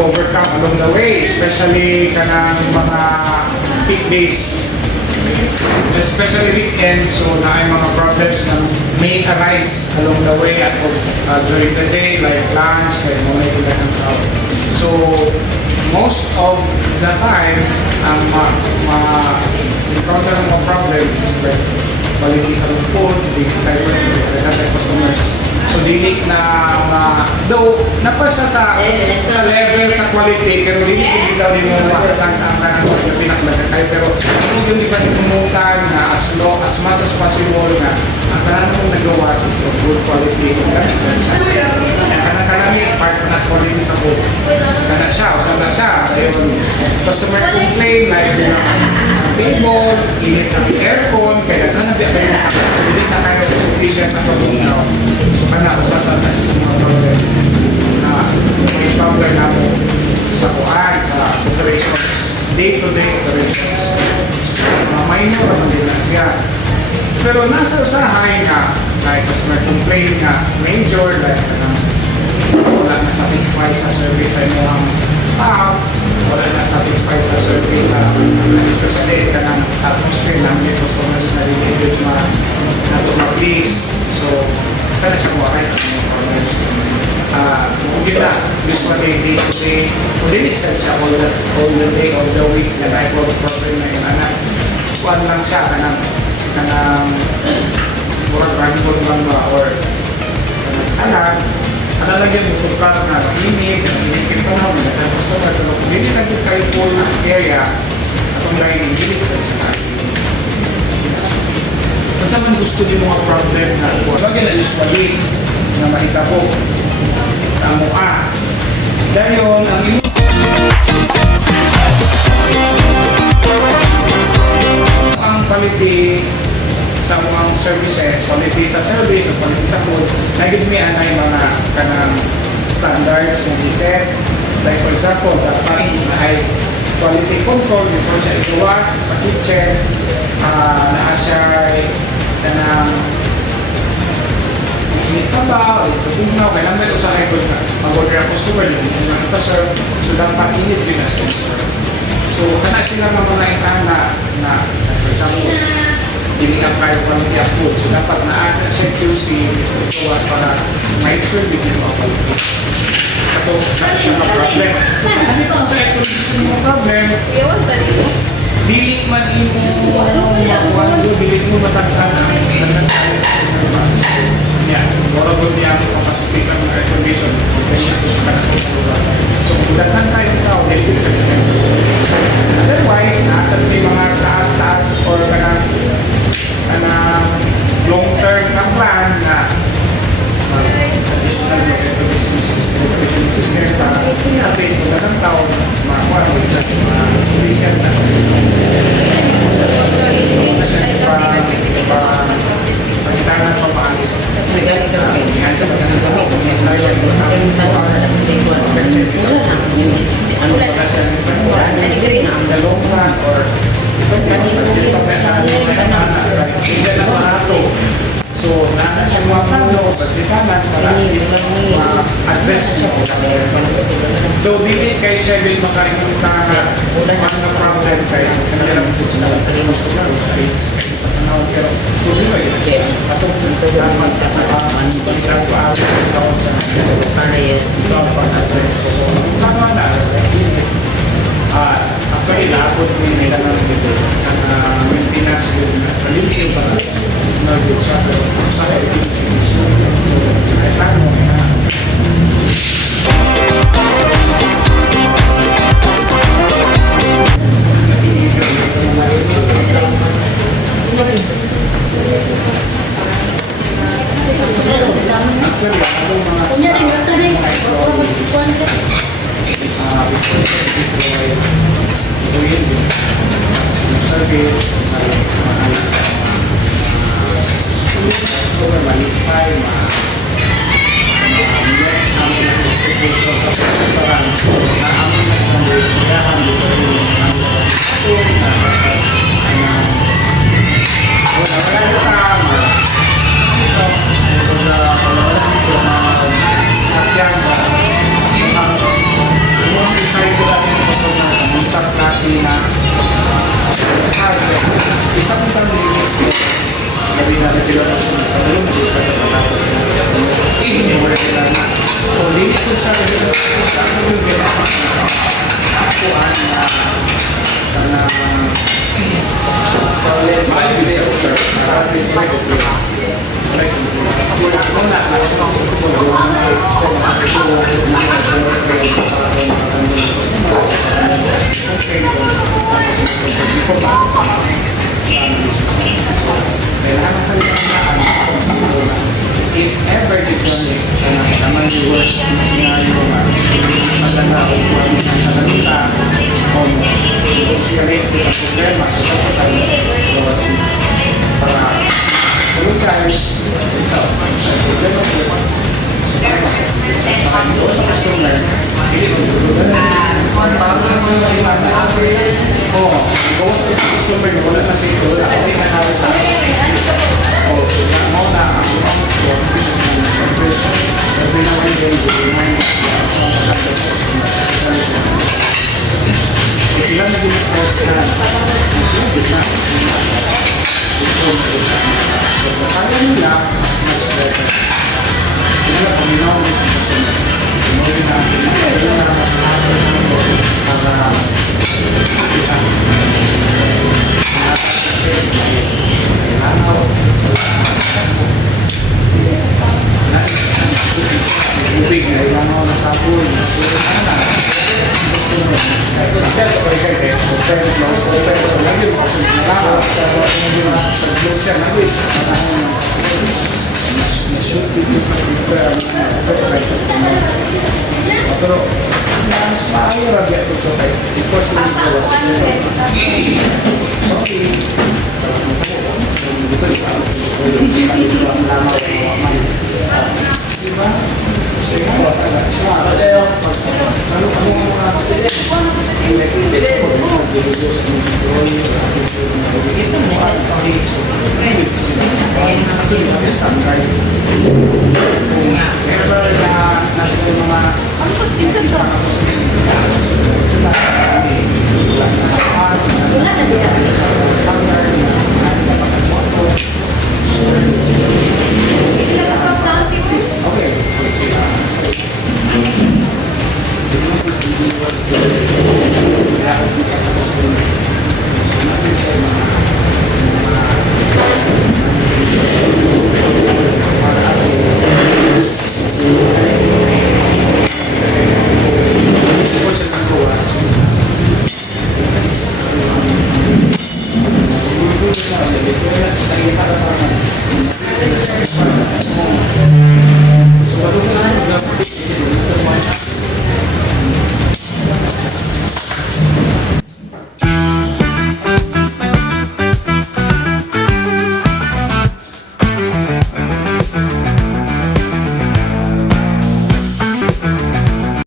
overcome along the way, especially kanang mga peak days, especially weekend. So na ay mga problems na may arise along the way at during the day, like lunch, like mga ilang tao. So most of the time, ang encounter ng mga problems like quality sa food, the customers. So dili na though napasa sa level sa quality, pero dili daw din mo makakanta ang pinakamagkakay, pero kung yun di ba tumutan na as much as possible na ang kanan mong nagawa is of good quality kung ganit sa siya. Kanang part na sa quality sa food. Kanang siya, usap na siya. Ayun, customer complain, like ang table, init ang aircon, kaya kanang hindi na kayo sufficient na pag-unaw. So kana usasan na siya sa mga problem na may problem na mo sa kuhaan, sa operations, day-to-day operations. Mga minor naman din na siya. Pero nasa usahay na like customer complaint na major, like wala na satisfy sa service sa inyong staff, wala na satisfy sa service sa especially ka na sa atmosphere na may customers na related na to ma-please. So, kaya siya mo sa mga problems. Kung kita, usually day-to-day, kung din siya all the day, all the week, na may problem na yung anak. Kuhan lang siya, kanang murag random lang ba, or kanang salad, lagyan mo kung parang na init, init pa na, may customer, pero kung hindi na kayo full area, at ang lagyan ng init sa isa. Kung saan man gusto din mga problem na lagyan na usually na makita ko sa mukha. Dahil yun, ang quality sa mga services, quality sa service, o quality sa food, nagigmian na yung mga kanang standards na i-set. Like for example, dapat ay quality control before siya ituwas sa kitchen, na siya ay kanang init pa ba, o itutunaw, kailan may usahay ko na mag-order ang customer, hindi na ito-serve, so dapat init din na siya. So, kana sila mga na for example, hindi nga kayo quality of food. So, dapat naasa siya QC tuwas para make sure bigyan mo ako. Kato, na siya problem. Hindi pa sa economic mo problem, di man imo makuha mo, bilhin mo matagkan na yan, mura ko niya ang capacity sa mga air condition sa kanang sa lugar. So, kung daghan tayo tao, otherwise, nasa may mga taas-taas or kanang long-term na plan na additional electricity system para at least na ng taon makakuha mo sa mga sufficient na pagkitanan pa maalis. Gamit kasi tayo ano pa siya ang long run or hindi na maato. So, nasa siya mga plano, pagsitanan para ma-address siya. Though dili kay siya din makaikuta na mga problem kayo. Kanila po sila sa panahon. Pero tuloy ba yun? Sa tungkol sa dapat ilang paano sa pag-address. So, tama na. Actually, naabot ko yung ilang dito. Ang maintenance yung kalimit para nag-good siya. Pero kung sa kayo, ay tayo mo na. Actually, ako mga sa yung binasa kuan na value sir, respect of you. Like, kung if ever deploying naman yung worst na scenario na maganda o sa kanisa o escalate ang problema so dapat tayo gawas para kung guys sa problema ko para sa customer hindi mo oo gawas sa customer wala na siya wala na nakawit o mo na sila naging post na sila gitna so kaya nila mag-spread sila paminaw pinuwi na para kita tubig na ilang ako na sabon na sila na pero mas maayo rabi at ito kay because this was sorry diba?